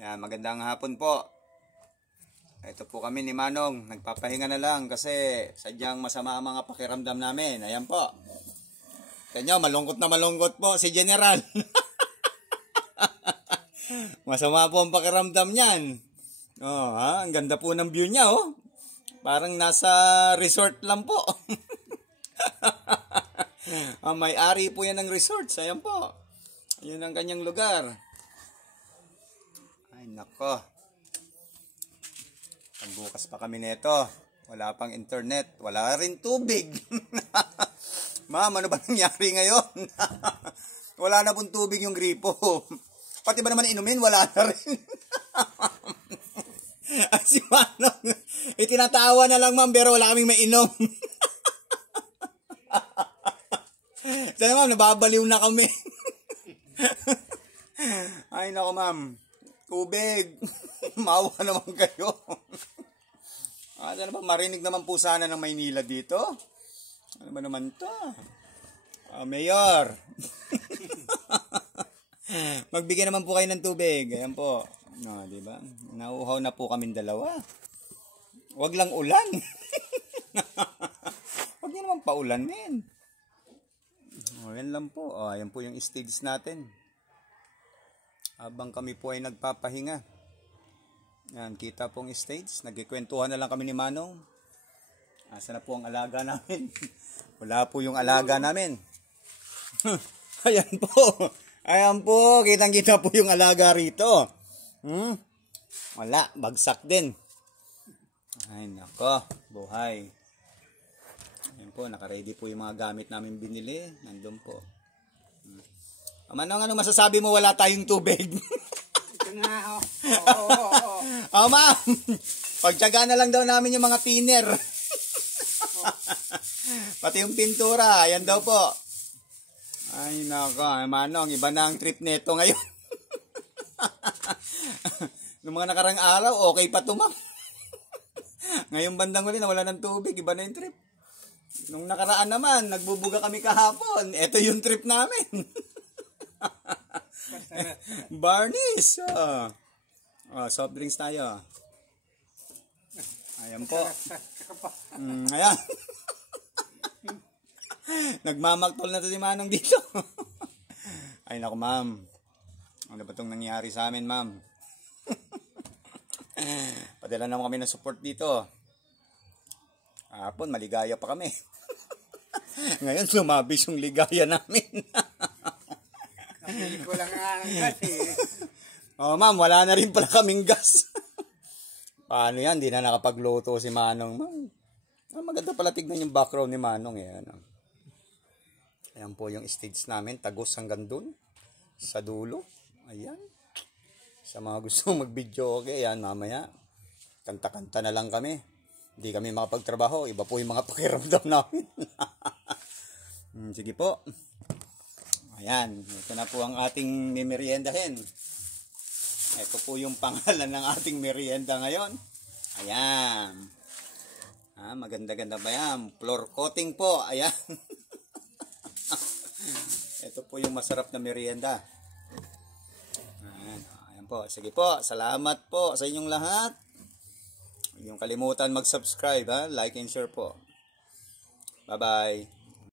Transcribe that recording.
Ayan, magandang hapon po. Ito po kami ni Manong. Nagpapahinga na lang kasi sadyang masama ang mga pakiramdam namin. Ayan po. Kanya, malungkot na malungkot po si General. Masama po ang pakiramdam niyan. Oh, ha? Ang ganda po ng view niya, oh. Parang nasa resort lang po. May-ari po yan ng resort. Ayan po. Yun ang kanyang lugar. Ay, nako. Pagbukas pa kami nito. Wala pang internet. Wala rin tubig. Ma'am, ano ba nangyari ngayon? Wala na pong tubig yung gripo. Pati ba naman inumin? Wala na rin. Ay, si Manong, itinatawa na lang, ma'am, pero wala kaming mainom. Sana, ma'am, nababaliw na kami. Ay, nako, ma'am. Tubig. Maawa naman kayo. Sana ba, marinig naman po sana ng Maynila dito. Ano ba naman to? Mayor. Magbigay naman po kayo ng tubig. Ayan po. No, di ba? Nauuhaw na po kaming dalawa. Wag lang ulan. Wag niyo naman paulan, men. Ayan lang po. Ayan po yung stage natin. Habang kami po ay nagpapahinga. Yan, kita pong stage. Nagkikwentuhan na lang kami ni Manong. Asa na po ang alaga namin? Wala po yung alaga namin. Ayan po. Ayan po. Kitang-kita po yung alaga rito. Wala. Bagsak din. Ay, nako. Buhay. Ayan po. Nakaready po yung mga gamit namin binili. Nandun po. Manong, ano masasabi mo wala tayong tubig? Ito nga, oh. Oh, ma'am. Pagtyaga na lang daw namin yung mga thinner. Pati yung pintura. Ayan daw po. Ay, nako. Manong, iba na ang trip neto ngayon. Noong mga nakarang araw, okay pa to, ma'am. Ngayong bandang huli na wala ng tubig. Iba na yung trip. Nung nakaraan naman, nagbubuga kami kahapon. Ito yung trip namin. Barnies. Soft drinks tayo. Ayan po. Ayan. Nagmamaktol na to si Manong dito. Ay naku, ma'am. Ano ba itong nangyari sa amin, ma'am? Padala naman kami ng support dito. Hapon, maligaya pa kami. Ngayon, lumabis yung ligaya namin. Kapili ko lang ang gas eh. Oh, ma'am, wala na rin pala kaming gas. Paano yan? Di na nakapagluto si Manong, ma'am. Maganda pala tignan yung background ni Manong. Eh. Ayan po yung stage namin. Tagos hanggang dun. Sa dulo. Ayan. Sa mga gusto mag-video, okay. Ayan, mamaya. Kanta-kanta na lang kami. Hindi kami makapagtrabaho. Iba po yung mga pakiramdam namin. Sige po. Ayan, ito na po ang ating meriendahin. Ito po yung pangalan ng ating merienda ngayon. Ayan. Maganda-ganda ba yan? Floor coating po. Ayan. Ito po yung masarap na merienda. Ayan po. Sige po. Salamat po sa inyong lahat. Huwag niyong kalimutan mag-subscribe. Like and share po. Bye-bye.